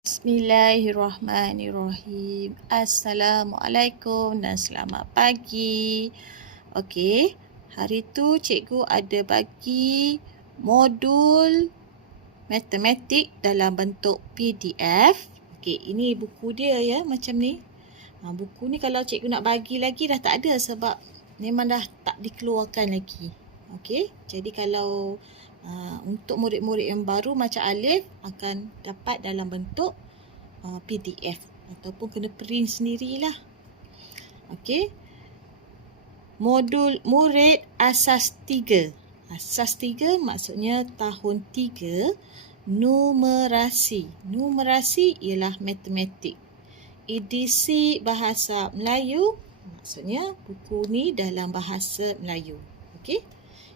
Bismillahirrahmanirrahim. Assalamualaikum dan selamat pagi. Okey, hari tu cikgu ada bagi modul matematik dalam bentuk PDF. Okey, ini buku dia ya, macam ni. Buku ni kalau cikgu nak bagi lagi dah tak ada sebab memang dah tak dikeluarkan lagi. Okey, jadi kalau untuk murid-murid yang baru macam Alif akan dapat dalam bentuk PDF ataupun kena print sendirilah. Okey. Modul murid asas 3. Asas 3 maksudnya tahun 3 numerasi. Numerasi ialah matematik. Edisi bahasa Melayu maksudnya buku ni dalam bahasa Melayu. Okey.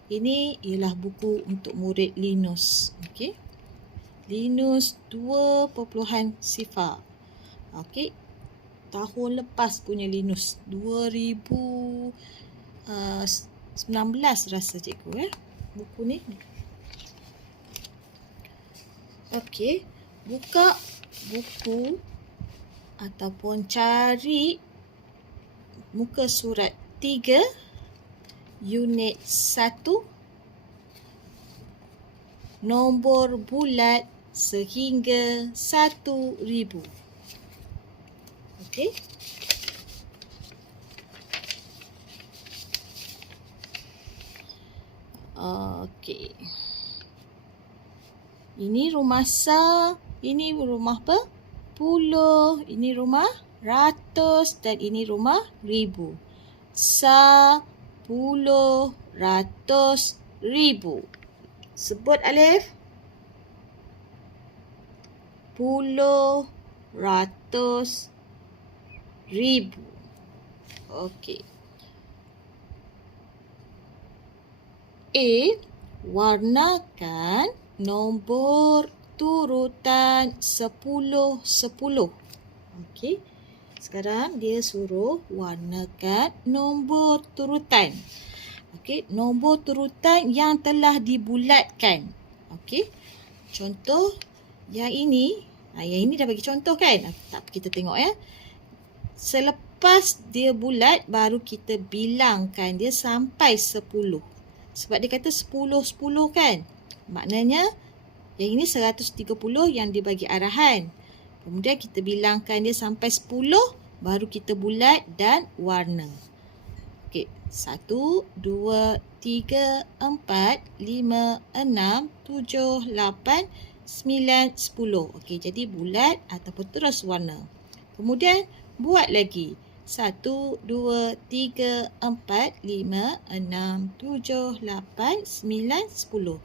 Ini ialah buku untuk murid Linus. Okey. Linus 2.0. Okey. Tahun lepas punya Linus 2019 rasa cikgu buku ni. Okey, buka buku ataupun cari muka surat 3 unit 1 nombor bulat sehingga 1000. Okey. Okey. Ini rumah sa, ini rumah puluh, ini rumah ratus dan ini rumah ribu. Sa, puluh, ratus, ribu. Sebut Alif. Puluh, ratus, ribu. Okey. A. Warnakan nombor turutan 10-10. Okey. Sekarang dia suruh warnakan nombor turutan. Okey, nombor turutan yang telah dibulatkan. Okey. Contoh yang ini, yang ini dah bagi contoh kan? Tak, kita tengok ya. Selepas dia bulat baru kita bilangkan dia sampai 10. Sebab dia kata 10-10 kan? Maknanya yang ini 130 yang dia bagi arahan. Kemudian kita bilangkan dia sampai 10 baru kita bulat dan warna. Okey, 1, 2, 3, 4, 5, 6, 7, 8, 9, 10. Okey, jadi bulat ataupun terus warna. Kemudian buat lagi. 1, 2, 3, 4, 5, 6, 7, 8, 9, 10.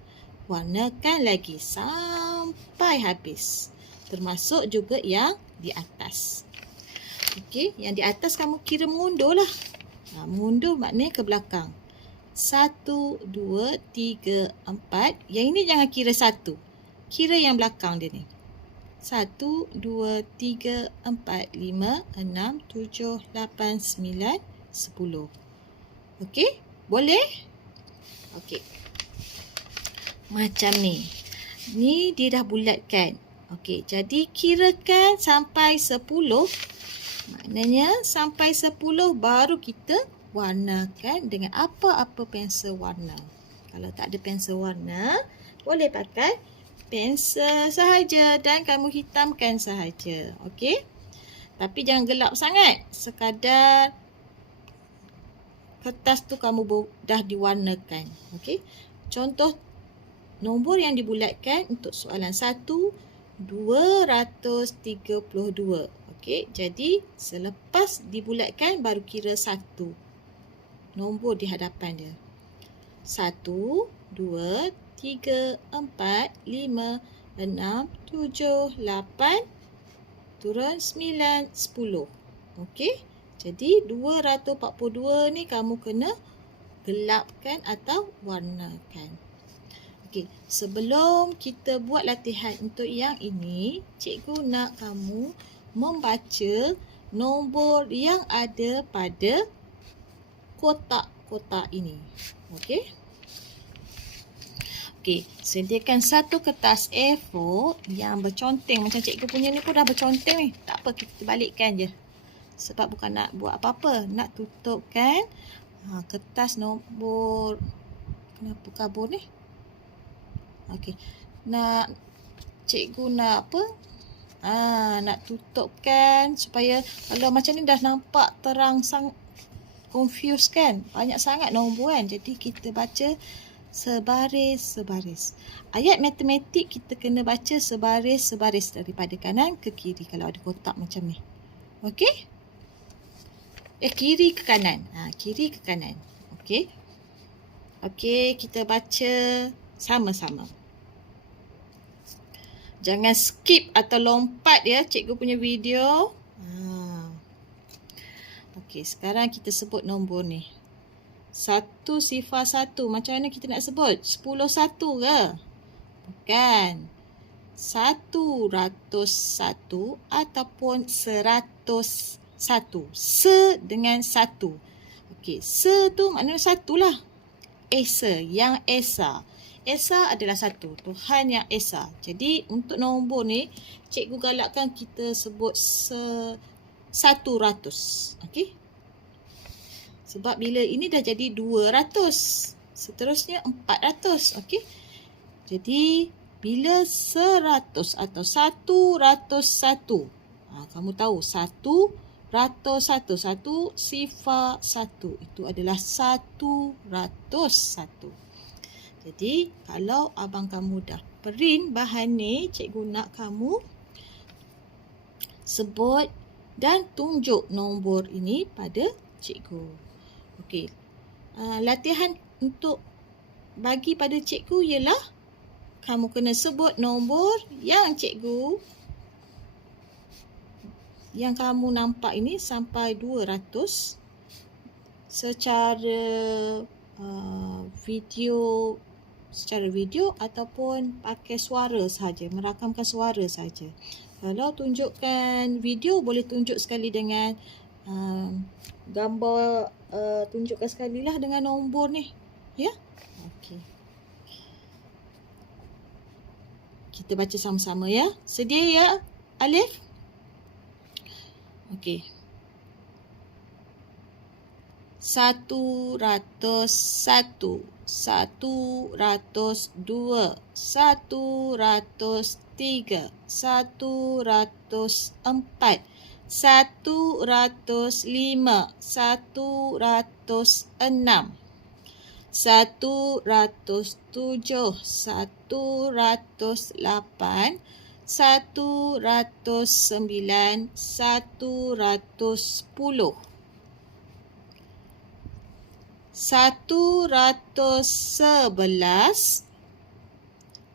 Warnakan lagi sampai habis. Termasuk juga yang di atas. Okey, yang di atas kamu kira mengundur lah. Mengundur maknanya ke belakang. 1, 2, 3, 4. Yang ini jangan kira 1. Kira yang belakang dia ni. 1, 2, 3, 4, 5, 6, 7, 8, 9, 10. Okey? Boleh? Okey. Macam ni. Ni dia dah bulatkan. Okey, jadi kirakan sampai 10. Maknanya sampai 10 baru kita warnakan dengan apa-apa pensel warna. Kalau tak ada pensel warna, boleh pakai pensel sahaja dan kamu hitamkan sahaja. Okey? Tapi jangan gelap sangat. Sekadar kertas tu kamu dah diwarnakan. Okey? Contoh nombor yang dibulatkan untuk soalan 1, 232. Okey? Jadi selepas dibulatkan baru kira 1. Nombor di hadapan dia. 1, 2, 3, 4, 5, 6, 7, 8, turun 9, 10. Okey? Jadi 242 ni kamu kena gelapkan atau warnakan. Okey, sebelum kita buat latihan untuk yang ini, cikgu nak kamu membaca nombor yang ada pada kotak-kotak ini. Okey? Okey, sediakan satu kertas A4 yang berconteng. Macam cikgu punya ni pun dah berconteng ni. Tak apa, kita balikkan je. Sebab bukan nak buat apa-apa. Nak tutupkan kertas nombor. Kenapa kabur ni? Okey. Cikgu nak apa? Nak tutupkan supaya kalau macam ni dah nampak terang confused kan. Banyak sangat nombor kan. Jadi kita baca sebaris-sebaris. Ayat matematik kita kena baca sebaris-sebaris daripada kanan ke kiri kalau ada kotak macam ni. Okey? Kiri ke kanan. Kiri ke kanan. Okey? Okey, kita baca sama-sama. Jangan skip atau lompat ya cikgu punya video. Okey, sekarang kita sebut nombor ni. 101. Macam mana kita nak sebut? 10 1 ke? Bukan. 101 ataupun 101. Dengan 1. Okey, tu maknanya 1 lah. Esa, yang Esa. Esa adalah 1. Tuhan yang Esa. Jadi untuk nombor ni, cikgu galakkan kita sebut 100. Okey? Sebab bila ini dah jadi 200. Seterusnya 400. Okey? Jadi bila 100 atau 101. Kamu tahu 101. 1 itu adalah 101. Jadi kalau abang kamu dah print bahan ni, cikgu nak kamu sebut dan tunjuk nombor ini pada cikgu. Okey. Latihan untuk bagi pada cikgu ialah kamu kena sebut nombor yang kamu nampak ini sampai 200 secara video ataupun pakai suara sahaja, merakamkan suara sahaja. Kalau tunjukkan video, boleh tunjuk sekali dengan gambar, tunjukkan sekali lah dengan nombor ni. Ya? Okey. Kita baca sama-sama ya. Sedia ya, Alif? Okey. 101, 102, 103, 104, 105, 106, 107, 108, 109, 110, 111,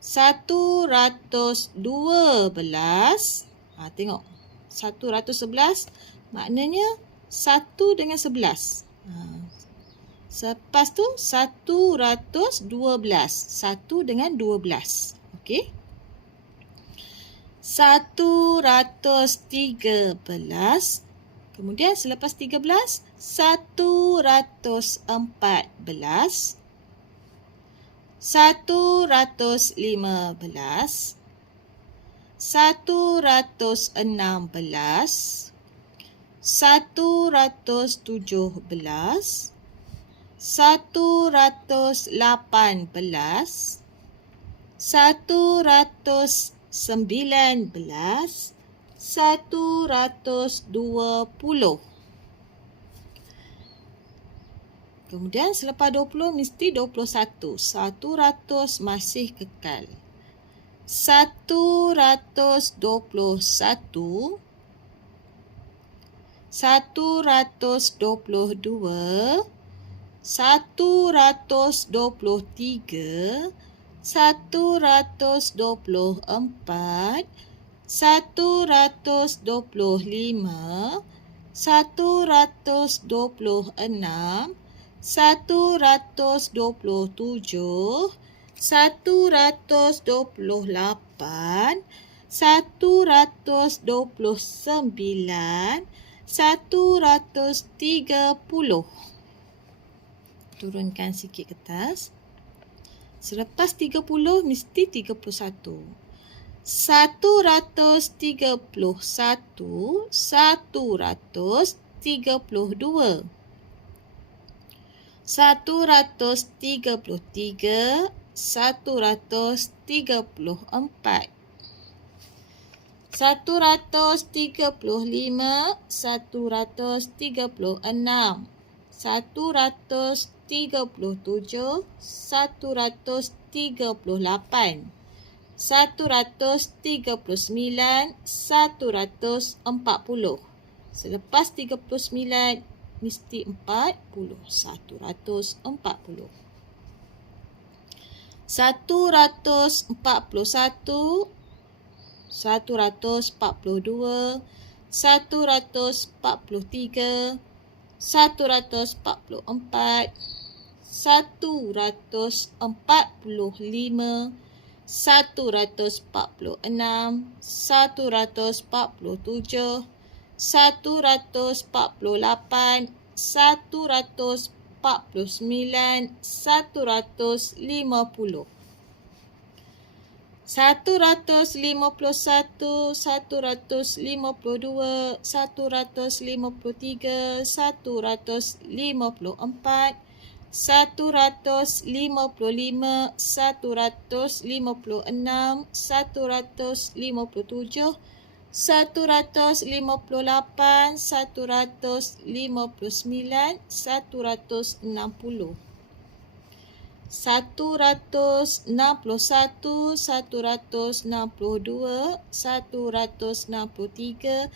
112. Tengok. 111 maknanya 1 dengan 11. Lepas tu 112. 1 dengan 12. Okey. 113. Kemudian selepas 13, 114, 115, 116, 117, 118, 119, 120. Kemudian selepas 20 mesti 21. 100 masih kekal. 121, 122, 123, 124, 125, 126, 127, 128, 129, 130. Turunkan sikit kertas. Selepas 30 mesti 31. 131, 132. 133, 134. 135, 136. 137, 138. 139, 140. Selepas 39 mesti 40. 140. 141, 142, 143, 144, 145, 146, 147, 148, 149, 150. 151, 152, 153, 154, 155, 156, 157, 158, 159, 160. 161, 162, 163, 164, 165,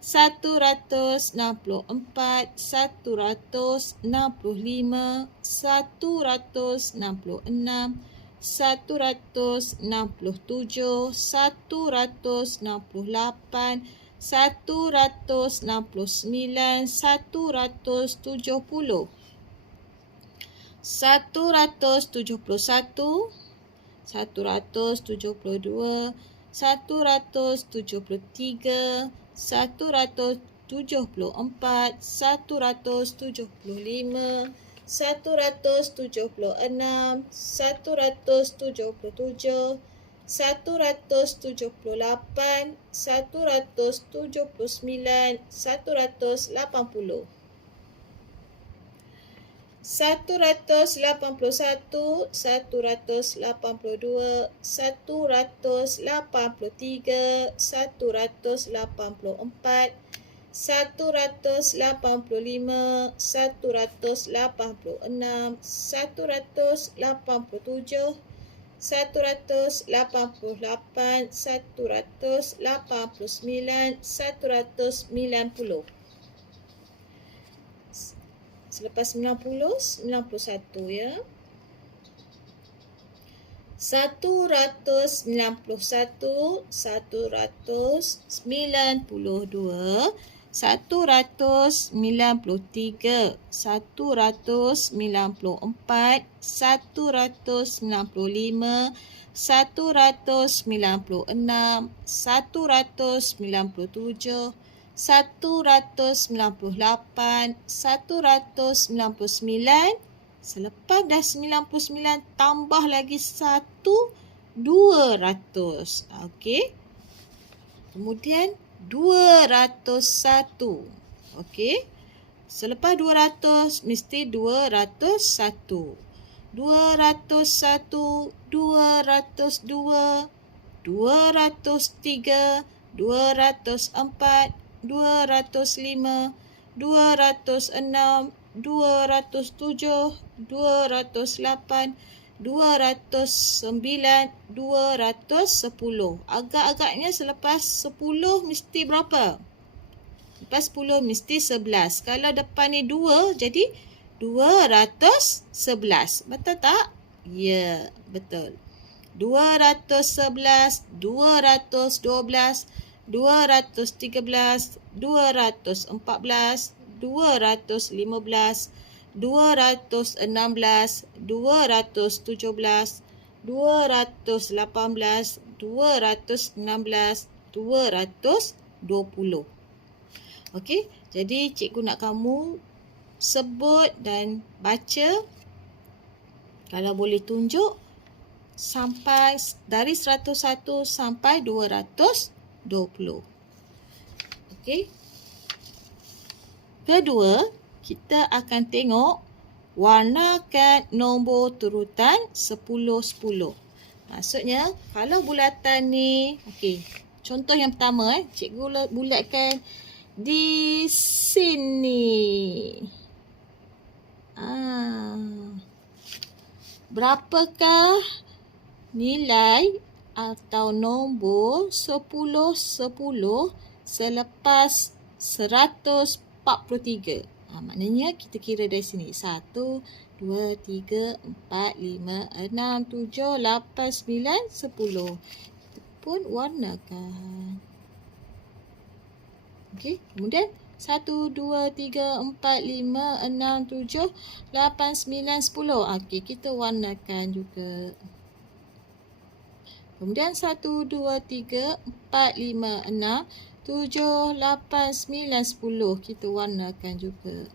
166, 166, 167, 168, 169, 170. 171, 172, 173, 174, 175, 176, 177, 178, 179, 180. 181, 182, 183, 184, 185, 186, 187, 188, 189, 190. Selepas 90, 91 ya. 191, 192, 193, 194, 195, 196, 197, 198, 199. Selepas dah 99 tambah lagi 200. Okey. Kemudian 201. Okey. Selepas 200 mesti 201. 201, 202, 203, 204, 205, 206, 207, 208, 209, 210. Agak-agaknya selepas 10 mesti berapa? Lepas 10 mesti 11. Kalau depan ni 2 jadi 211. Betul tak? Ya, betul. 211, 212, 213, 214, 215, 216, 217, 218, 216, 220. Okey, jadi cikgu nak kamu sebut dan baca. Kalau boleh tunjuk, sampai dari 101 sampai 220. Okey. Kedua, kita akan tengok warnakan nombor turutan 10-10. Maksudnya, kalau bulatan ni, okey, contoh yang pertama, cikgu bulatkan di sini. Berapakah nilai atau nombor 10-10 selepas 143? Maknanya kita kira dari sini. 1, 2, 3, 4, 5, 6, 7, 8, 9, 10. Kita pun warnakan. Okey, kemudian 1, 2, 3, 4, 5, 6, 7, 8, 9, 10. Okey, kita warnakan juga. Kemudian 1, 2, 3, 4, 5, 6, 7, 8, 9, 10. Kita warnakan juga.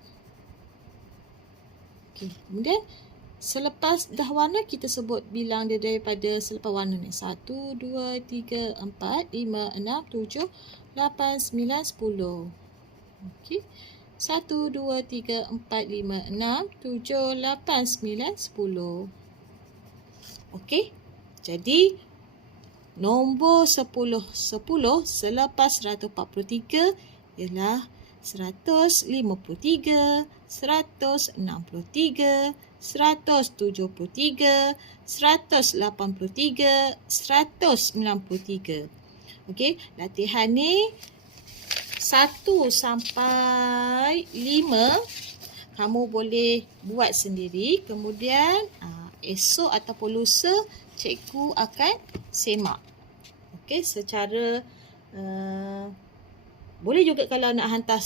Okey, kemudian selepas dah warna, kita sebut bilang dia daripada selepas warna ni. 1, 2, 3, 4, 5, 6, 7, 8, 9, 10. Okey. 1, 2, 3, 4, 5, 6, 7, 8, 9, 10. Okey. Jadi, nombor 10-10 selepas 143 ialah 153, 163, 173, 183, 193. Okey, latihan ni 1 sampai 5 kamu boleh buat sendiri. Kemudian esok ataupun lusa cikgu akan semak. Okey, secara boleh juga kalau nak hantar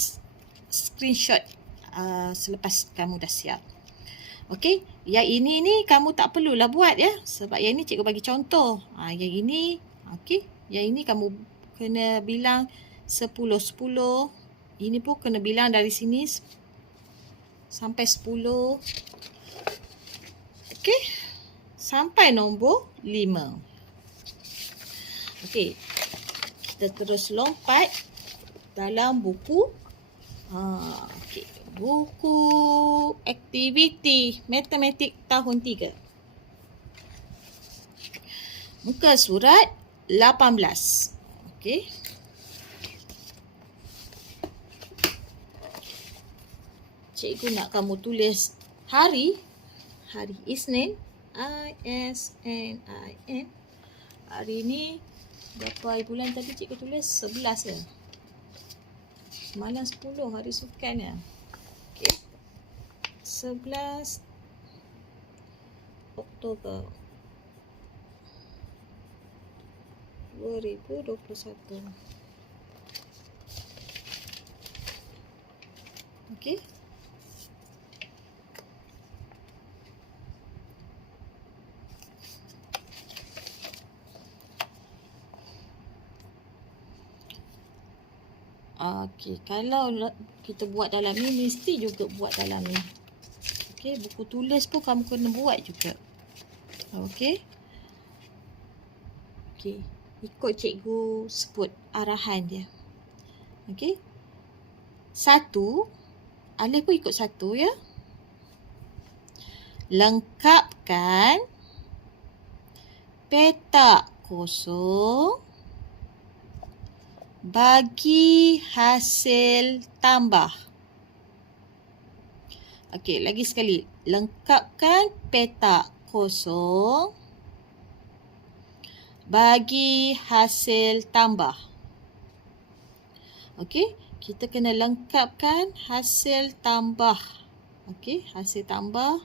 screenshot selepas kamu dah siap. Okey, yang ini ni kamu tak perlulah buat ya, sebab yang ini cikgu bagi contoh. Yang ini, okey, yang ini kamu kena bilang 10-10. Ini pun kena bilang dari sini sampai 10. Okey, sampai nombor 5. Okey, kita terus lompat dalam buku. Okey, buku aktiviti matematik tahun 3. Muka surat 18. Okey. Cikgu nak kamu tulis hari Isnin, I-S-N-I-N. Hari ni berapa hari bulan tadi cikgu tulis? 11 ke? Semalam 10 hari sukan ya. Okey. 11 Oktober 2021. Okey. Okey, kalau kita buat dalam ni, mesti juga buat dalam ni. Okey, buku tulis pun kamu kena buat juga. Okey. Okey, ikut cikgu sebut arahan dia. Okey. 1, Alif pun ikut 1 ya. Lengkapkan petak kosong bagi hasil tambah. Okey, lagi sekali. Lengkapkan petak kosong bagi hasil tambah. Okey, kita kena lengkapkan hasil tambah. Okey, hasil tambah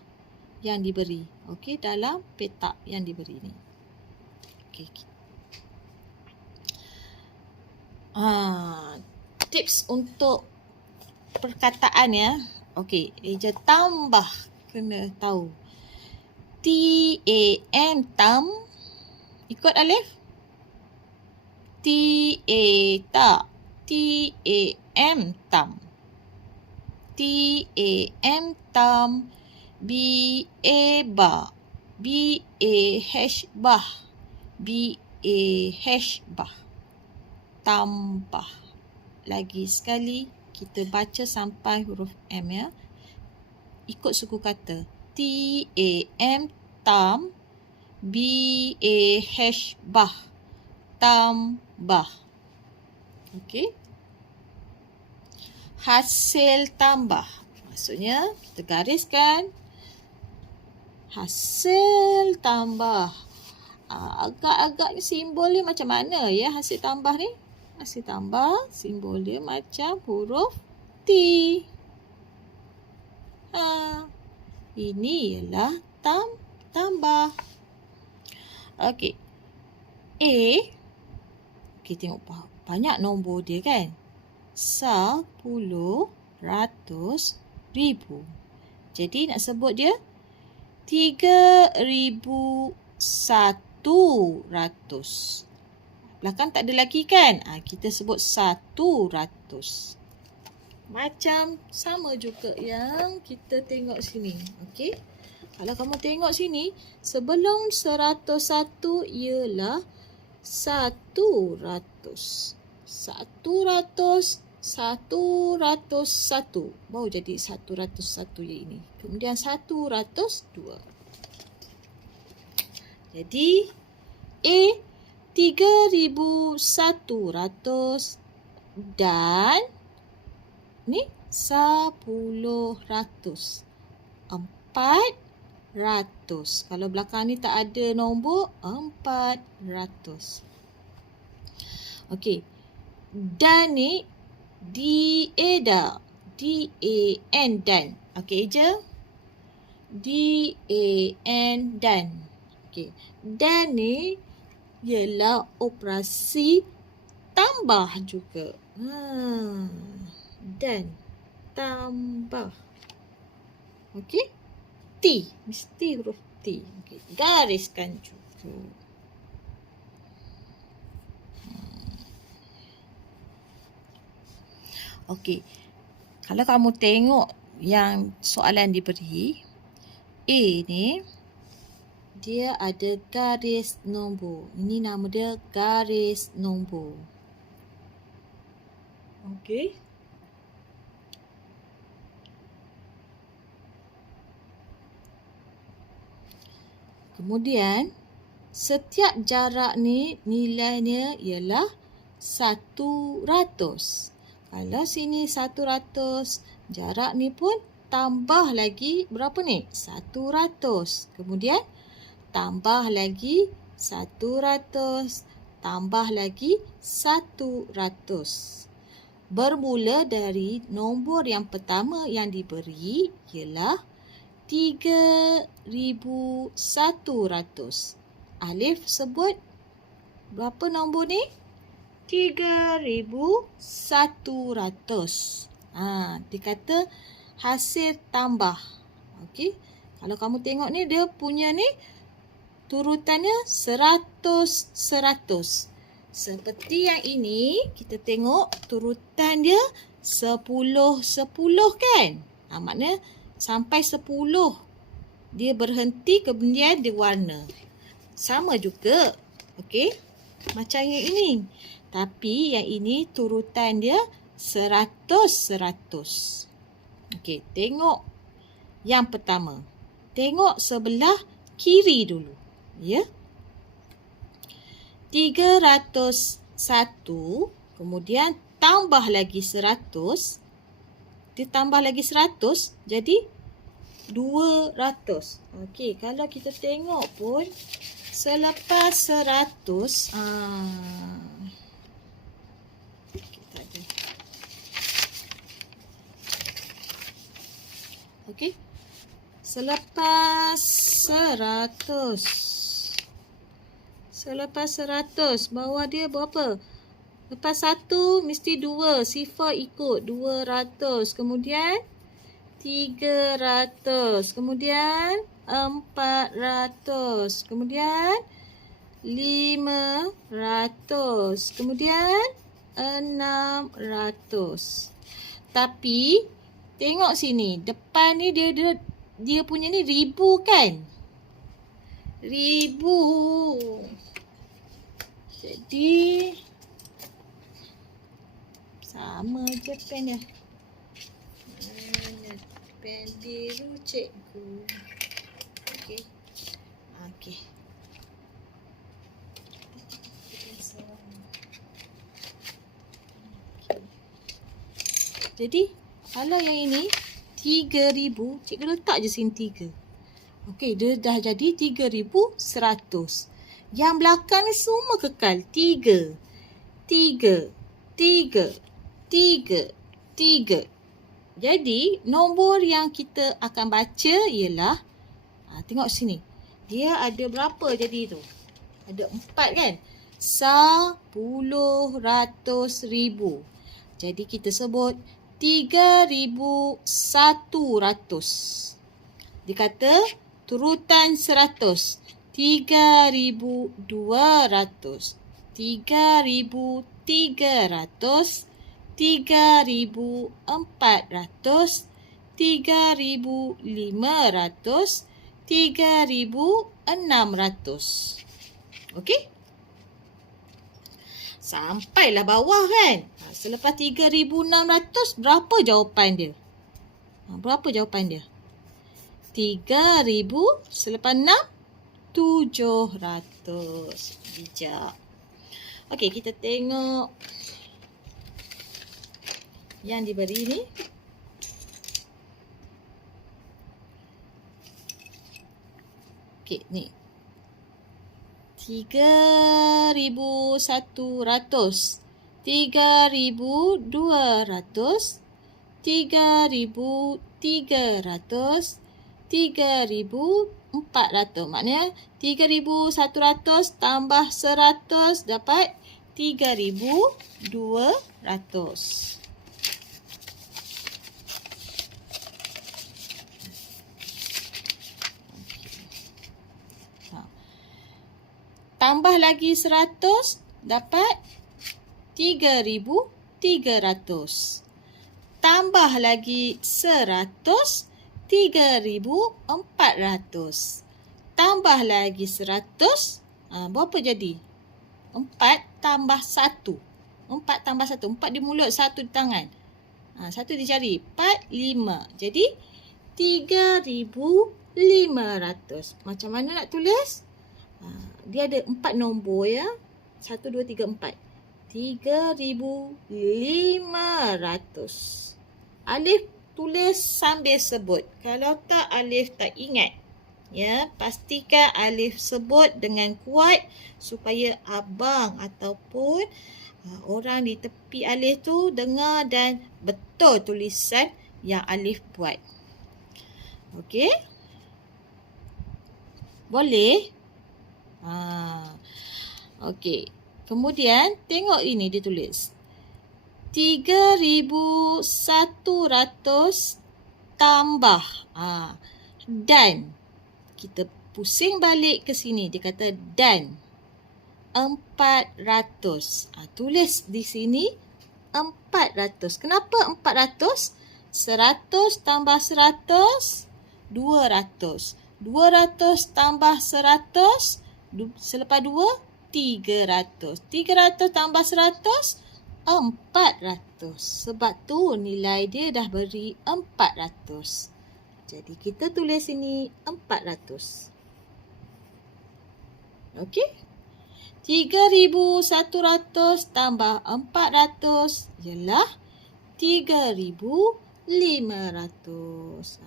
yang diberi. Okey, dalam petak yang diberi ni. Okey. Tips untuk perkataan ya. Okey, eja tambah kena tahu. T-A-M, tam. Ikut Alif. T-A, tak. T-A-M, tam. T-A-M, tam. B-A, ba. B-A-H bah. B-A-H bah. Tambah. Lagi sekali, kita baca sampai huruf M ya. Ikut suku kata. T-A-M, tam. B-A-H, bah. Tambah. Okey. Hasil tambah. Maksudnya, kita gariskan. Hasil tambah. Agak-agak simbol dia macam mana ya hasil tambah ni? Hasil tambah, simbol dia macam huruf T. Ini ialah tambah. Okey. A. Kita tengok banyak nombor dia kan? 10, ratus, ribu. Jadi nak sebut dia 3,100. Belakang tak ada lagi kan? Kita sebut 100. Macam sama juga yang kita tengok sini. Okey. Kalau kamu tengok sini, sebelum 101 ialah 100. 100, 101. Baru jadi 101 yang ini. Kemudian 102. Jadi A 3,100 dan ni 10,000. 400. Kalau belakang ni tak ada nombor 400. Okey. Dan ni D-A-D-A. D-A-N dan. Okey je. D-A-N dan. Okey. Dan ni ialah operasi tambah juga. Dan tambah. Okey. T. Mesti huruf T. Okey. Gariskan juga. Okey. Kalau kamu tengok yang soalan diberi, A ni dia ada garis nombor. Ini nama dia garis nombor. Okey. Kemudian, setiap jarak ni nilainya ialah 100. Kalau sini 100, jarak ni pun tambah lagi berapa ni? 100. Kemudian, tambah lagi 100. Tambah lagi 100. Bermula dari nombor yang pertama yang diberi ialah 3,100. Alif sebut berapa nombor ni? 3,100. Dia kata hasil tambah. Okey. Kalau kamu tengok ni dia punya ni turutannya 100. Seperti yang ini kita tengok turutan dia 10 kan? Maknanya sampai 10 dia berhenti kemudian dia warna. Sama juga. Okey. Macam yang ini. Tapi yang ini turutan dia 100. Okey, tengok yang pertama. Tengok sebelah kiri dulu. Ya. 301, kemudian tambah lagi 100. Ditambah lagi 100, jadi 200. Okey, kalau kita tengok pun selepas 100, okey. Selepas 100, bawah dia berapa? Lepas 1 mesti 2, sifar ikut 200. Kemudian 300. Kemudian 400. Kemudian 500. Kemudian 600. Tapi tengok sini, depan ni dia punya ni 1000 kan? ribu. Jadi sama je pen dia. Mana pen biru cikgu? Okey. Okey. Jadi kalau yang ini 3,000, cikgu letak je sini 3. Okey, dia dah jadi 3,100. Yang belakang ni semua kekal 3. 3, 3, 3, 3. Jadi nombor yang kita akan baca ialah, tengok sini. Dia ada berapa jadi tu? Ada 4 kan? 10, ratus, ribu. Jadi kita sebut 3,100. Dia kata turutan 100. 3,200. 3,300. 3,400. 3,500. 3,600. Okey? Sampailah bawah kan? Selepas 3,600, berapa jawapan dia? Berapa jawapan dia? 3,000 selepas 6, 700. Bijak. Okey, kita tengok yang diberi ni. Okey, ni. 3,100. 3,200. 3,300. 3,400. Maknanya 3,100 tambah 100 dapat 3,200. Tambah lagi 100 dapat 3,300. Tambah lagi 100, 3,400. Tambah lagi 100, berapa jadi? 4 tambah 1. 4 tambah 1. 4 di mulut, 1 di tangan. 1 dicari. 4, 5. Jadi 3,500. Macam mana nak tulis? Dia ada 4 nombor ya. 1, 2, 3, 4. 3,500. Alif tulis sambil sebut. Kalau tak, alif tak ingat. Ya, pastikan alif sebut dengan kuat supaya abang ataupun orang di tepi alif tu dengar dan betul tulisan yang alif buat. Okey? Boleh? Okey. Kemudian tengok ini dia tulis. 3,100 tambah. Dan. Kita pusing balik ke sini. Dia kata dan. 400. Tulis di sini 400. Kenapa 400? 100 tambah 100, 200. 200 tambah 100, selepas 2, 300. 300 tambah 100, 400. Sebab tu nilai dia dah beri 400. Jadi kita tulis sini 400. Okey? 3,100 tambah 400 ialah 3,500.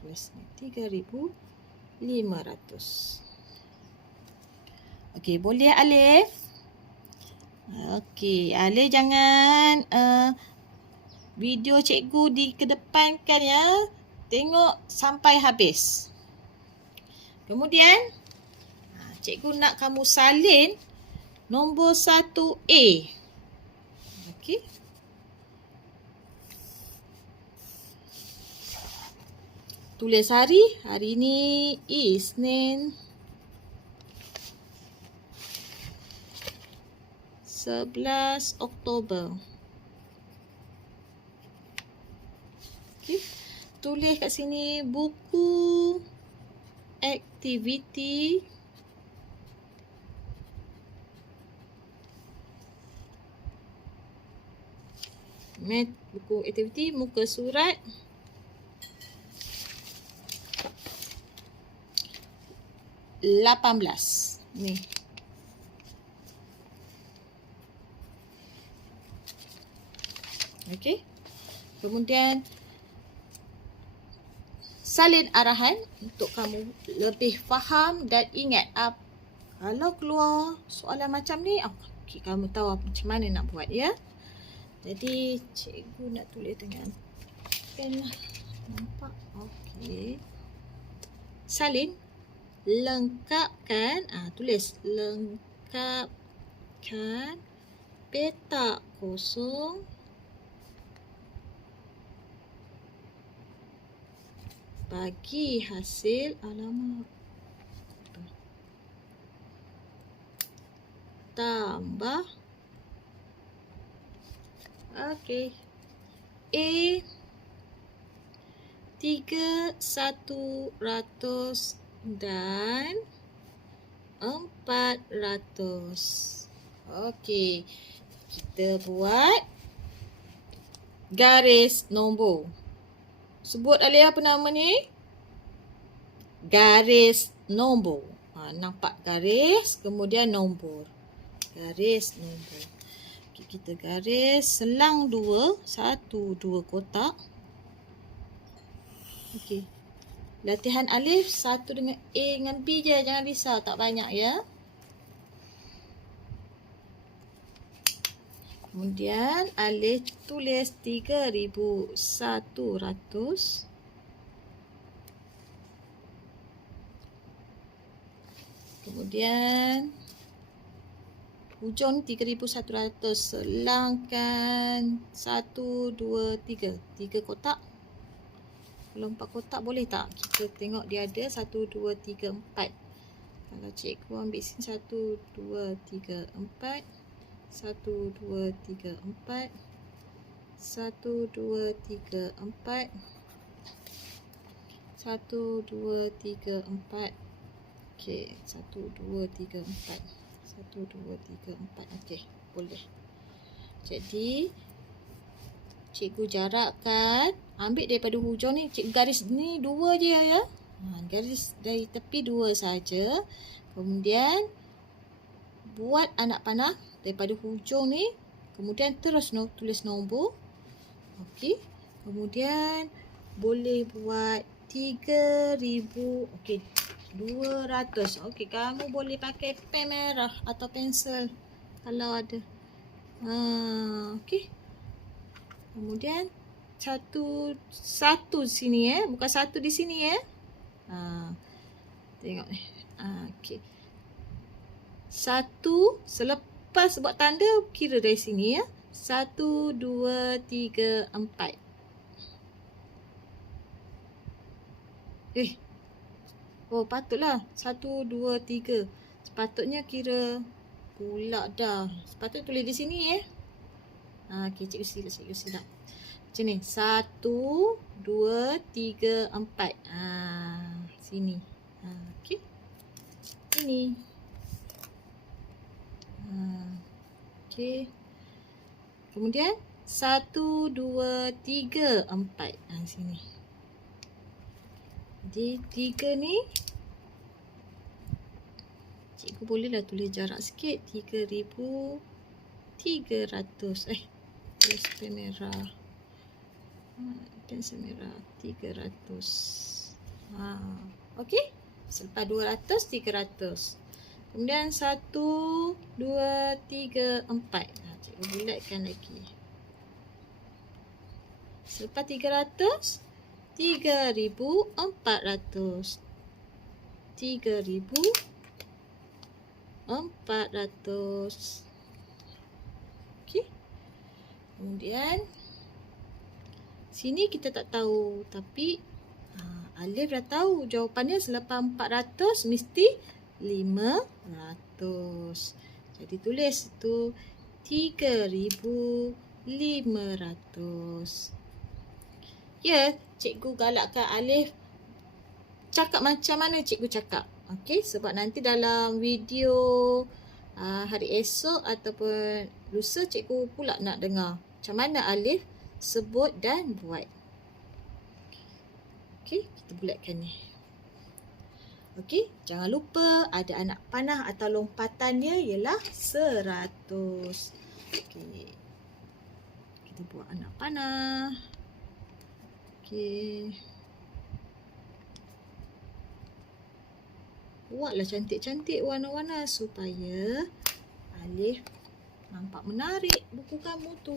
Tulis ni 3,500. Okey, boleh Alif? Okey, Alif jangan video cikgu dikedepankan ya. Tengok sampai habis. Kemudian cikgu nak kamu salin nombor 1A. Okey. Tulis hari. Hari ni Isnin. 11 Oktober. Okey. Tulis kat sini buku aktiviti Buku aktiviti muka surat 18. Ni. Okey. Kemudian salin arahan untuk kamu lebih faham dan ingat. Kalau keluar soalan macam ni, okay, kamu tahu macam mana nak buat ya. Jadi cikgu nak tulis dengan pen lah. Nampak? Okey. Salin, lengkapkan, tulis lengkapkan petak kosong bagi hasil alamat. Tambah. Okey. A 3/100 dan 400. Okey. Kita buat garis nombor. Sebut Alih apa nama ni? Garis nombor. Nampak garis, kemudian nombor. Garis nombor. Okay, kita garis selang 2, 1, 2 kotak. Okey. Latihan Alif 1 dengan A dengan B je, jangan risau, tak banyak ya. Kemudian Alif tulis 3,100. Kemudian hujung 3,100, selangkan 1, 2, 3. 3 kotak. Kalau 4 kotak boleh tak? Kita tengok dia ada 1, 2, 3, 4. Kalau cikgu ambil sini 1, 2, 3, 4. 1, 2, 3, 4. 1, 2, 3, 4. 1, 2, 3, 4. Okey, 1, 2, 3, 4. 1, 2, 3, 4. Okey, boleh. Jadi, cikgu jarakkan. Ambil daripada hujung ni, cikgu garis ni 2 je ya. Garis dari tepi 2 saja. Kemudian, buat anak panah daripada hujung ni. Kemudian terus tulis nombor. Okey. Kemudian, boleh buat 3,000. Okey. 200. Okey, kamu boleh pakai pen merah atau pensel kalau ada. Okey. Kemudian satu sini bukan satu di sini Tengok ni. Okey. 1 selepas buat tanda kira dari sini 1, 2, 3, 4. Oh, patutlah 1, 2, 3. Sepatutnya kira pula dah. Sepatutnya tulis di sini Okey, cikgu silap. Macam ni. 1, 2, 3, 4. Sini. Okey. Ini. Okey. Kemudian 1, 2, 3, 4. Sini. Jadi 3 ni cikgu bolehlah tulis jarak sikit. 3,300. Tulis pen merah. Pensel merah. 300. Okey. Selepas 200, 300. Kemudian 1, 2, 3, 4. Cikgu bulatkan lagi. Selepas 300, 3,400. 3,400. Okey. Kemudian sini kita tak tahu, tapi Alif dah tahu jawapannya selepas 400 mesti 500. Jadi tulis itu 3,500. Ya, cikgu galakkan Alif cakap macam mana cikgu cakap. Okey, sebab nanti dalam video hari esok ataupun lusa cikgu pula nak dengar macam mana Alif sebut dan buat. Okey, kita bulatkan ni. Okey, jangan lupa ada anak panah atau lompatannya ialah 100. Okey. Kita buat anak panah. Okey. Buatlah cantik-cantik warna-warna supaya Alif nampak menarik buku kamu tu.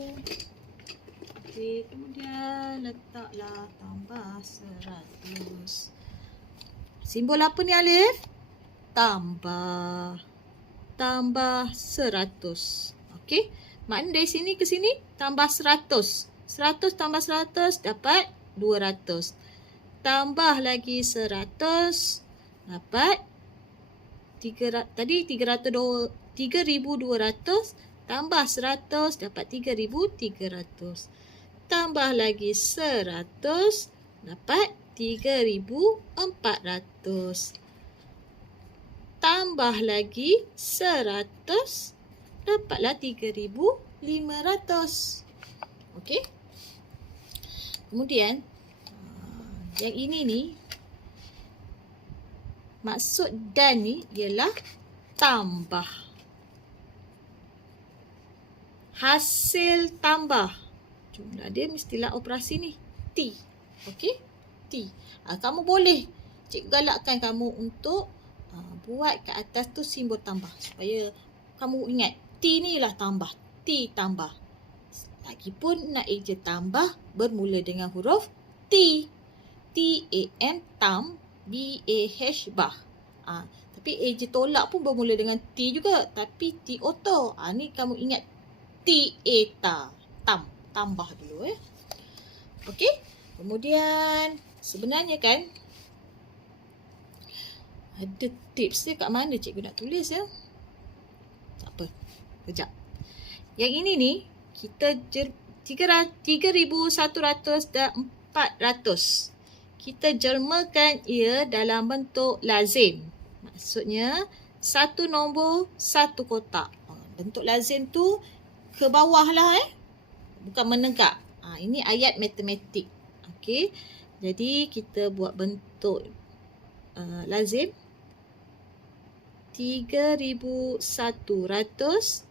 Okey, kemudian letaklah tambah 100. Simbol apa ni Alif? Tambah. Tambah 100. Okey, makna dari sini ke sini tambah 100. 100 tambah 100 dapat 200. Tambah lagi 100 dapat 3,200 tambah 100 dapat 3,300. Tambah lagi 100 dapat 3,400. Tambah lagi 100 dapatlah 3,500. Okey. Kemudian yang ini ni maksud dan ni ialah tambah. Hasil tambah. Jumlah dia mestilah operasi ni. T. Okey? T. Kamu boleh. Cikgu galakkan kamu untuk buat kat atas tu simbol tambah. Supaya kamu ingat. T ni lah tambah. T tambah. Lagipun nak eja tambah bermula dengan huruf T. T-A-M tam. B-A-H bah. Tapi eja tolak pun bermula dengan T juga. Tapi T auto. Ni kamu ingat T-A-ta. Tam. Tambah dulu. Okey. Kemudian sebenarnya kan ada tips dia kat mana cikgu nak tulis ya. Tak apa. Kejap. Yang ini ni kita 3,100 dan 400. Kita jermakan ia dalam bentuk lazim. Maksudnya satu nombor, satu kotak. Bentuk lazim tu ke bawah lah bukan menegak. Ini ayat matematik. Okey. Jadi kita buat bentuk lazim 3,100.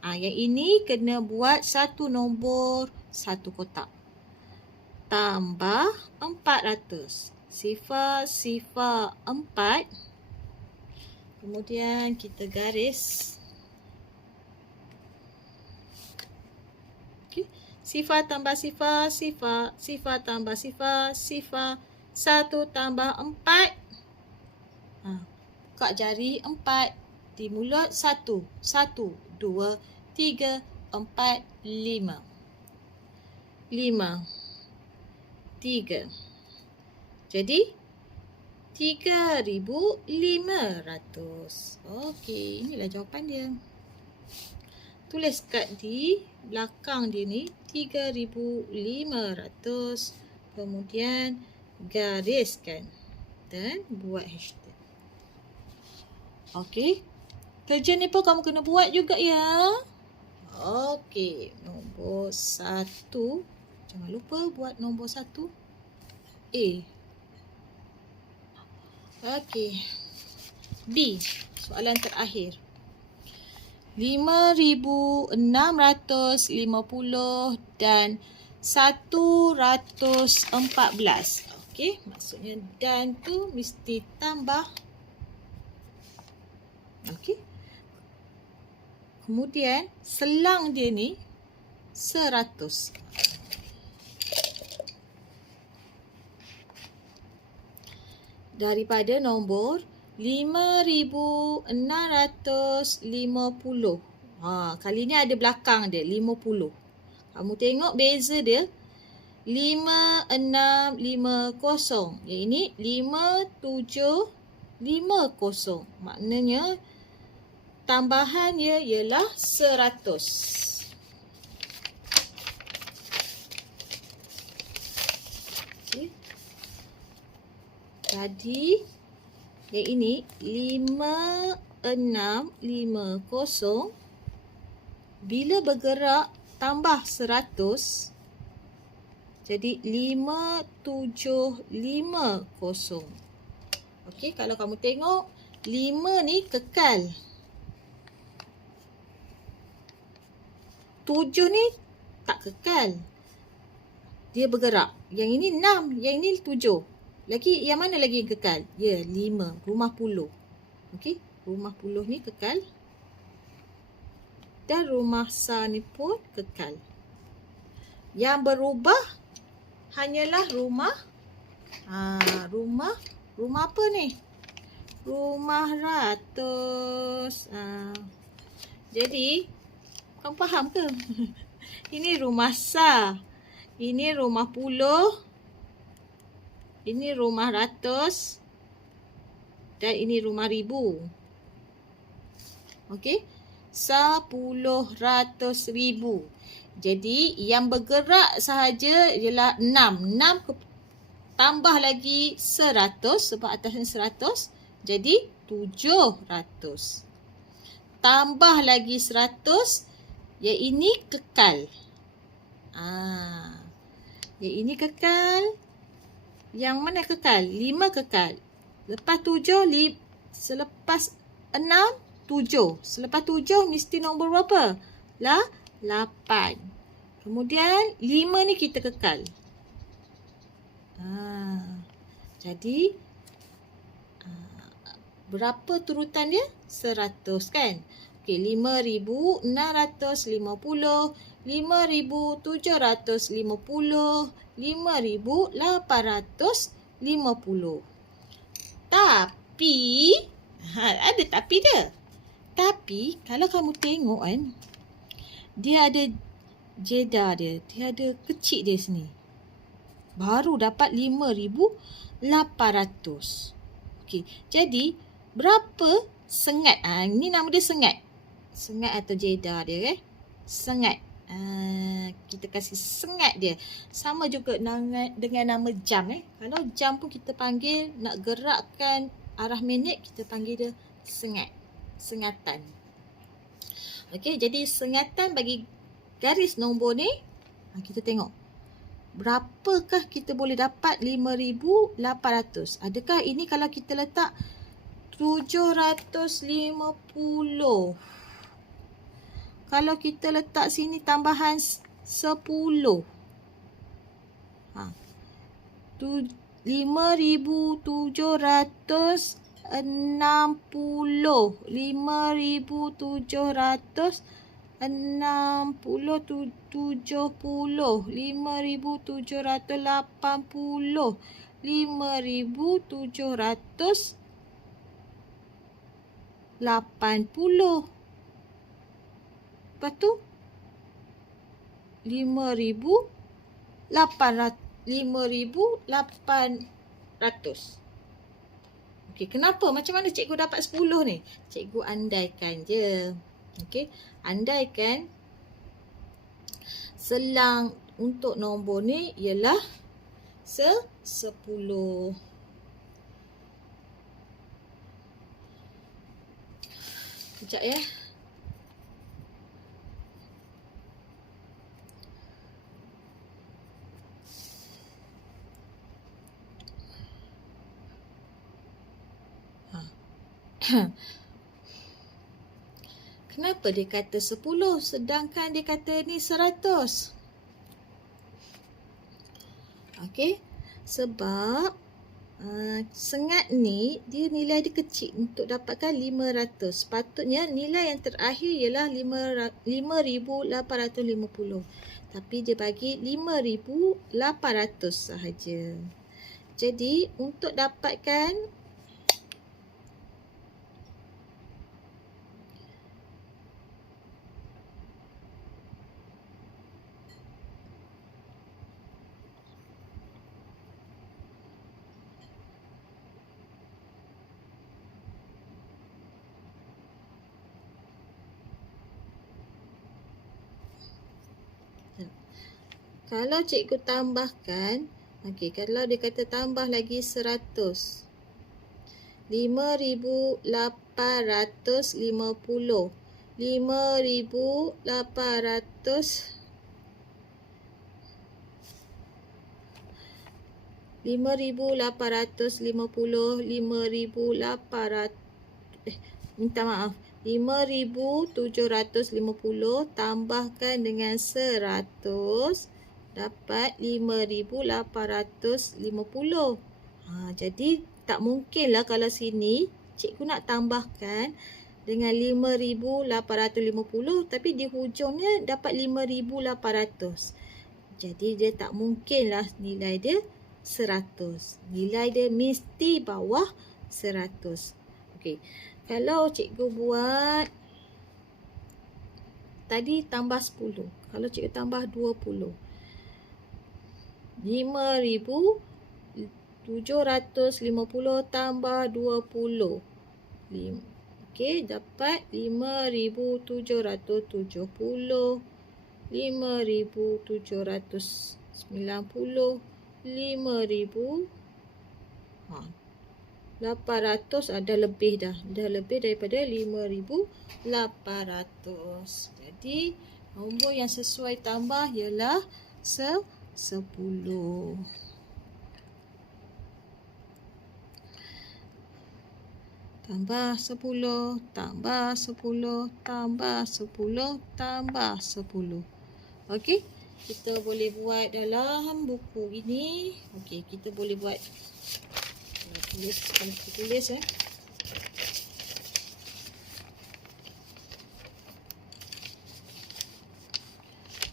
Yang ini kena buat satu nombor, satu kotak. Tambah 400. Sifar 4. Kemudian kita garis. Okey. Sifar tambah sifar, sifar tambah sifar, 1 tambah 4. Buka jari 4. Di mulut 1. 1, 2, 3, 4, 5. 5, 3. Jadi 3,500. Okey, inilah jawapan dia. Tulis kat di belakang dia ni 3,500. Kemudian gariskan dan buat hashtag. Okey. Kerja ni pun kamu kena buat juga ya. Okey, nombor 1. Jangan lupa buat nombor 1. A. Okey. B. Soalan terakhir. 5,650 dan 114. Okey, maksudnya dan tu mesti tambah. Okey. Kemudian selang dia ni 100. Daripada nombor 5,650. Kali ni ada belakang dia 50. Kamu tengok beza dia 5,650. Yang ini 5,750. Maknanya tambahannya ialah 100. Jadi yang ini 5,650 bila bergerak tambah 100 Jadi 5750. Okey, kalau kamu tengok 5 ni kekal. 7 ni tak kekal. Dia bergerak. Yang ini 6, yang ini 7. Lagi yang mana lagi yang kekal? Ya, 5. Rumah puluh. Okey, rumah puluh ni kekal. Dan rumah sa ni pun kekal. Yang berubah hanyalah rumah rumah apa ni? Rumah ratus. Jadi kamu faham ke? Ini rumah sa. Ini rumah puluh. Ini rumah ratus. Dan ini rumah ribu. Okey. 10, ratus, ribu. Jadi yang bergerak sahaja ialah 6. 6 tambah lagi 100 sebab atasnya 100. Jadi 700. Tambah lagi 100. Yang ini kekal. Yang ini kekal. Yang mana kekal? 5 kekal. Lepas 7, selepas 6, 7. Selepas 7 mesti nombor berapa? 8. Kemudian 5 ni kita kekal. Jadi berapa turutan dia? 100 kan? Okey, 5,650, 5,750, 5,850. Tapi ada tapi dia. Tapi kalau kamu tengok kan, dia ada jeda dia. Dia ada kecil dia sini. Baru dapat 5,800. Okey, jadi berapa sengat? Ini nama dia sengat. Sengat atau jeda dia sengat. Kita kasih sengat dia. Sama juga dengan nama jam Kalau jam pun kita panggil nak gerakkan arah minit, kita panggil dia sengat. Sengatan. Okey, jadi sengatan bagi garis nombor ni, kita tengok. Berapakah kita boleh dapat 5,800? Adakah ini kalau kita letak 750? Kalau kita letak sini tambahan 10. 5,760. 5,760. 70. 5,780. 5,780. Lepas tu 5,800. Okey, kenapa? Macam mana cikgu dapat 10 ni? Cikgu andaikan je. Okey, andaikan selang untuk nombor ni ialah 10. Sekejap ya. Kenapa dia kata 10 sedangkan dia kata ni 100? Okey, sebab sengat ni dia nilai dia kecil untuk dapatkan 500. Sepatutnya nilai yang terakhir ialah 5,850. Tapi dia bagi 5,800 sahaja. Jadi untuk dapatkan kalau cikgu tambahkan, kalau dia kata tambah lagi 100. 5,850. 5,800. 5,850, 5,750 tambahkan dengan 100 dapat 5,850. Jadi tak mungkinlah kalau sini cikgu nak tambahkan dengan 5,850 tapi di hujungnya dapat 5,800. Jadi dia tak mungkinlah nilai dia 100. Nilai dia mesti bawah 100. Okey. Kalau cikgu buat tadi tambah 10. Kalau cikgu tambah 20. 5,750 tambah 20. Okey, dapat 5,770, 5,790, 5,800 ada lebih dah. Dah lebih daripada 5,800. Jadi nombor yang sesuai tambah ialah 10. Tambah 10, tambah 10, tambah 10, tambah 10. Okey, kita boleh buat dalam buku ini. Okey, kita boleh buat tulis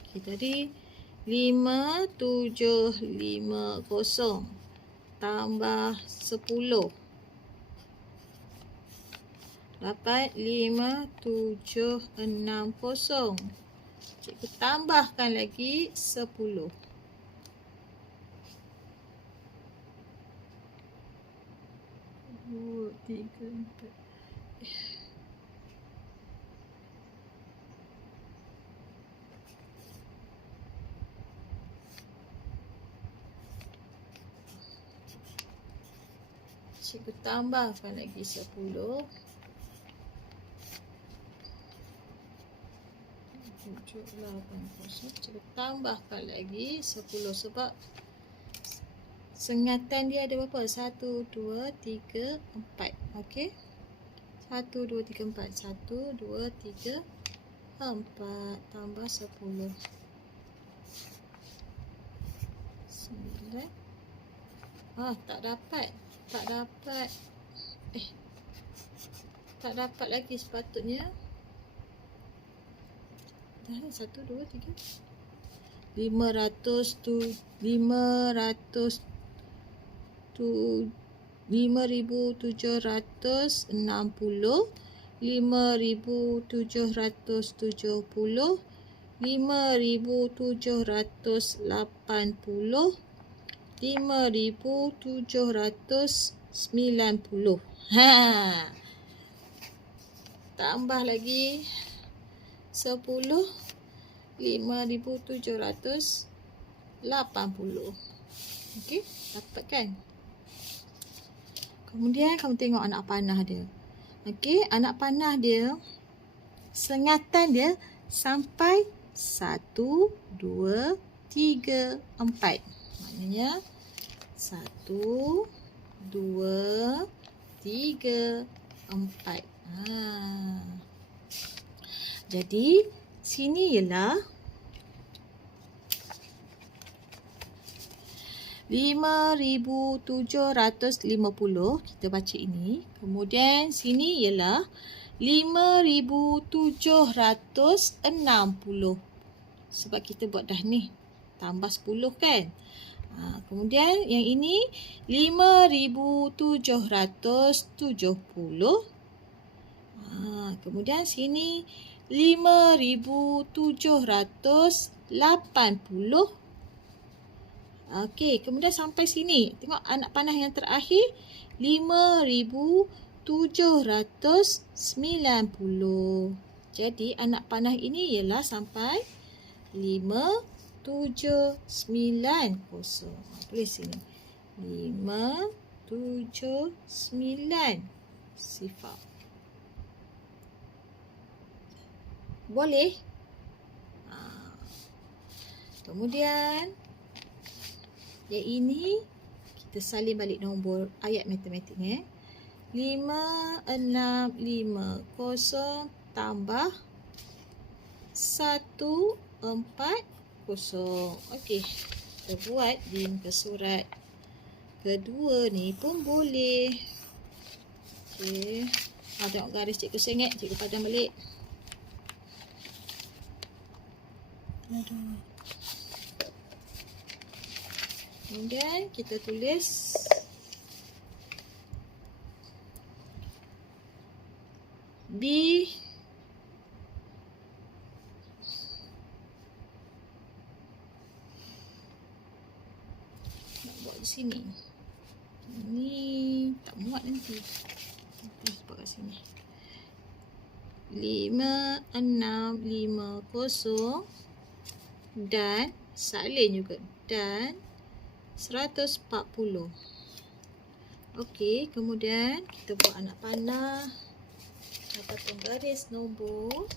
Okey, tadi 5,750 tambah 10 dapat 5,760. Cikgu tambahkan lagi 10. Dua, tiga, empat. Cikgu tambahkan lagi 10. 780. Cikgu tambahkan lagi 10 sebab sengatan dia ada berapa? 1, 2, 3, 4. Okey. 1, 2, 3, 4. 1, 2, 3, 4 tambah 10. 9. Tak dapat. Tak dapat lagi sepatutnya. Dah 1, 2, 3. 5,760. 5,770, 5,780, 5,790. Tambah lagi 10, 5,780. Okey, dapat kan? Kemudian kamu tengok anak panah dia. Okey, anak panah dia sengatan dia sampai 1, 2, 3, 4. Maknanya 1, 2, 3, 4. Jadi sini ialah 5,750. Kita baca ini. Kemudian sini ialah 5,760. Sebab kita buat dah ni. Tambah 10 kan. Kemudian yang ini 5,770. Kemudian sini 5,780. Okey, kemudian sampai sini. Tengok anak panah yang terakhir 5,790. Jadi anak panah ini ialah sampai 5,790. Tulis sini. 5,790. Sifar. Boleh? Kemudian yang ini kita salin balik nombor ayat matematiknya. 5650 tambah 140. Okey, kita buat di muka surat kedua ni pun boleh. Okey. Tengok garis cikgu sengit, cikgu padam balik. Aduh. Kemudian kita tulis B nak buat di sini. Ini tak muat nanti. Kita buat kat sini. 5650 dan salin juga dan 140. Okey, kemudian kita buat anak panah ataupun garis nombor.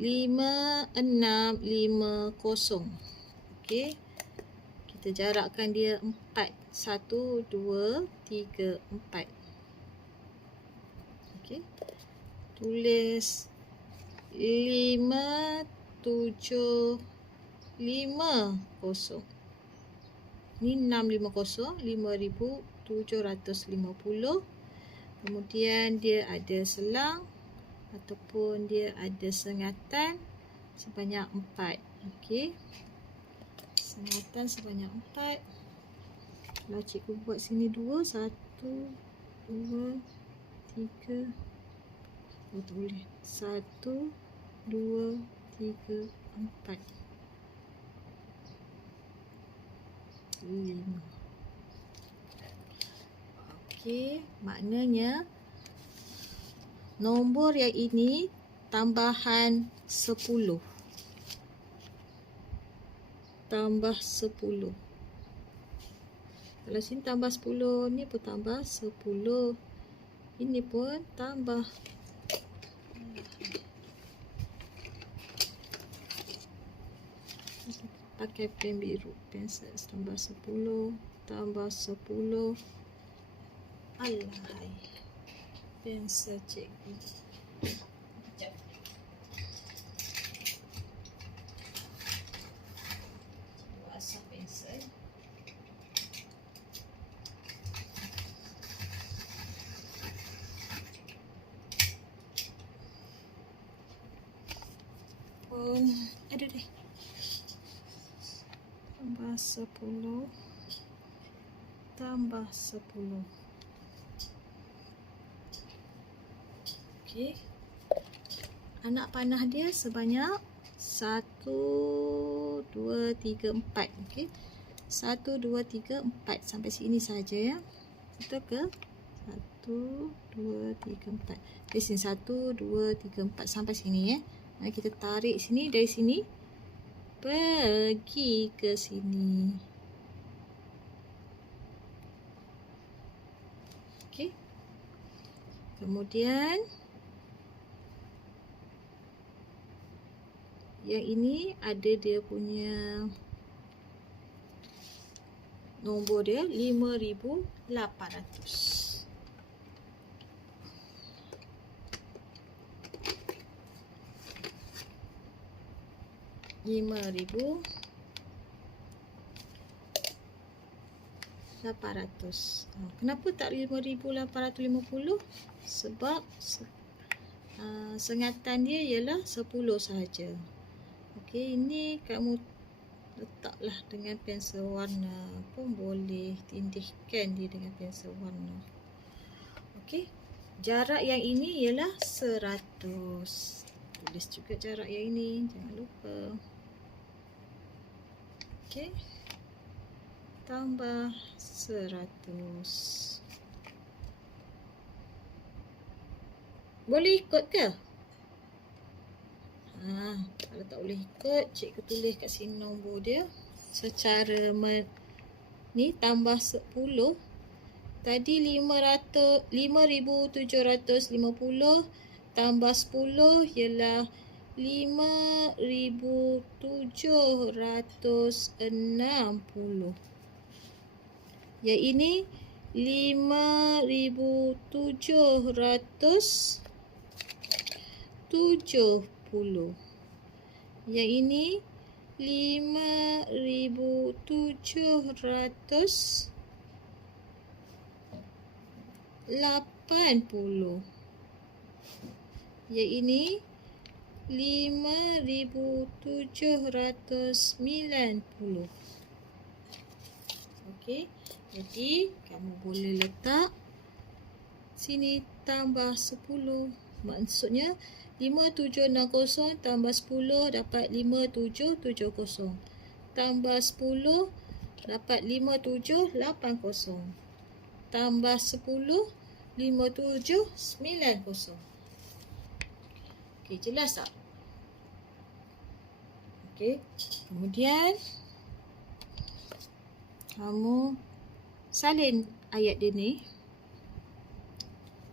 Lima, 650. Okey. Kita jarakkan dia 4. 1, 2, 3, 4. Okey. Tulis 5750. Ni 650, 5750. Kemudian dia ada selang ataupun dia ada sengatan sebanyak 4. Okey. Sengatan sebanyak 4. Kalau cikgu buat sini 2, 1, 2, 3. Oh, tak boleh. 1, 2, 3, 4. 5. Okey, maknanya nombor yang ini tambahan 10. Tambah 10. Kalau sini tambah 10, ni pun tambah 10. Ini pun tambah. Pakai pen biru, pensel tambah 10, tambah 10. Alahai. Pensel cikgu. Sekejap. Cikgu asap pensel. Aduh deh. Tambah 10. Tambah 10. Okey. Anak panah dia sebanyak 1, 2, 3, 4. Okey. 1, 2, 3, 4. Sampai sini saja ya. Betul ke? 1, 2, 3, 4. Di sini 1, 2, 3, 4. Sampai sini ya. Nah, kita tarik sini, dari sini pergi ke sini. Okey. Kemudian yang ini ada dia punya nombor dia 5800. RM5,850. Kenapa tak 5,850? Sebab sengatan dia ialah 10 sahaja. Okey, ini kamu letaklah dengan pensel warna pun boleh. Tindihkan dia dengan pensel warna. Okey, jarak yang ini ialah 100. Tulis juga jarak yang ini, jangan lupa. Okey. Tambah 100. Boleh ikut ke? Kalau tak boleh ikut, cikgu tulis kat sini nombor dia secara ni tambah 10 Tadi 5,750 tambah 10 ialah 5,760. Yang ini 5,770. Yang ini 5,780. Yang ini 5,790. Okey, jadi kamu boleh letak sini tambah 10. Maksudnya 5,760 tambah 10 dapat 5,770. Tambah 10 dapat 5,780. Tambah 10, 5,790. Okey, jelas tak? Okey, kemudian kamu salin ayat dia ni.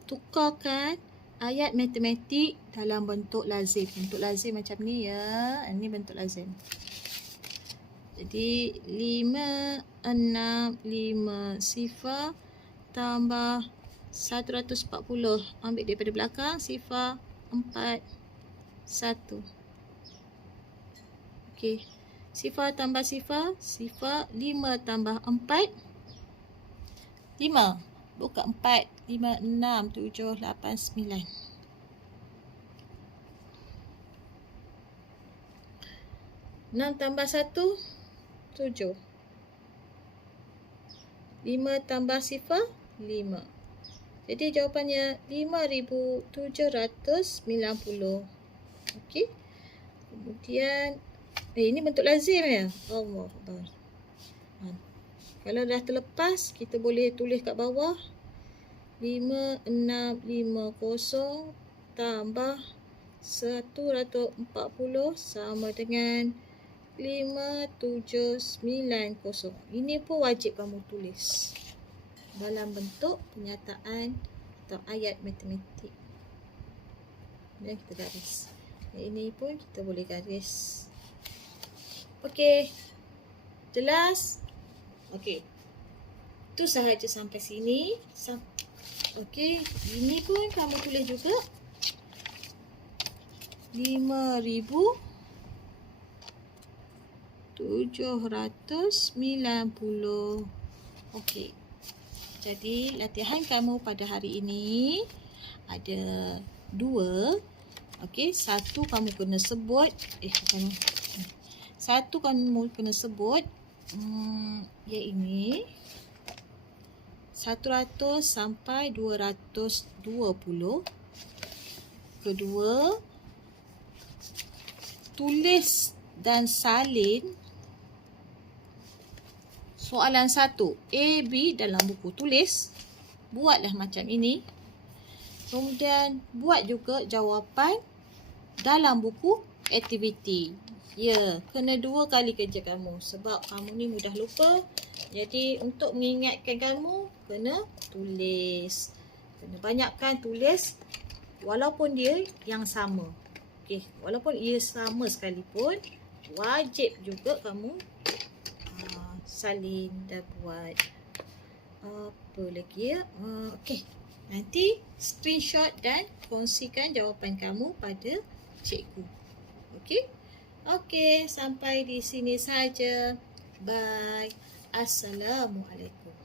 Tukarkan ayat matematik dalam bentuk lazim. Bentuk lazim macam ni ya. Ini bentuk lazim. Jadi 5,6,5 sifar tambah 140. Ambil daripada belakang sifar 4,1. Okey. Sifar tambah sifar 5 tambah 4, 5. Bukan 4, 5, 6, 7, 8, 9. 6 tambah 1, 7. 5 tambah sifar, 5. Jadi jawapannya 5,790. Okey. Kemudian ini bentuk lazim ya. Allah Akbar. Kalau dah terlepas, kita boleh tulis kat bawah 5,650 tambah 140 sama dengan 5,790. Ini pun wajib kamu tulis dalam bentuk penyataan atau ayat matematik. Dan kita garis. Ini pun kita boleh garis. Okey. Jelas? Okey. Itu sahaja sampai sini. Okey, ini pun kamu tulis juga 5,790. Okey. Jadi latihan kamu pada hari ini ada 2. Okey, satu kamu kena sebut. Satu kamu kena sebut yang ini 100 sampai 220. Kedua, tulis dan salin soalan 1 A, B dalam buku. Tulis, buatlah macam ini. Kemudian buat juga jawapan dalam buku aktiviti. Ya, kena 2 kali kerja kamu sebab kamu ni mudah lupa. Jadi untuk mengingatkan kamu, kena tulis. Kena banyakkan tulis walaupun dia yang sama. Okey, walaupun ia sama sekalipun, wajib juga kamu salin dan buat apa lagi ya. Okey, nanti screenshot dan kongsikan jawapan kamu pada cikgu. Okey. Okey, sampai di sini saja. Bye. Assalamualaikum.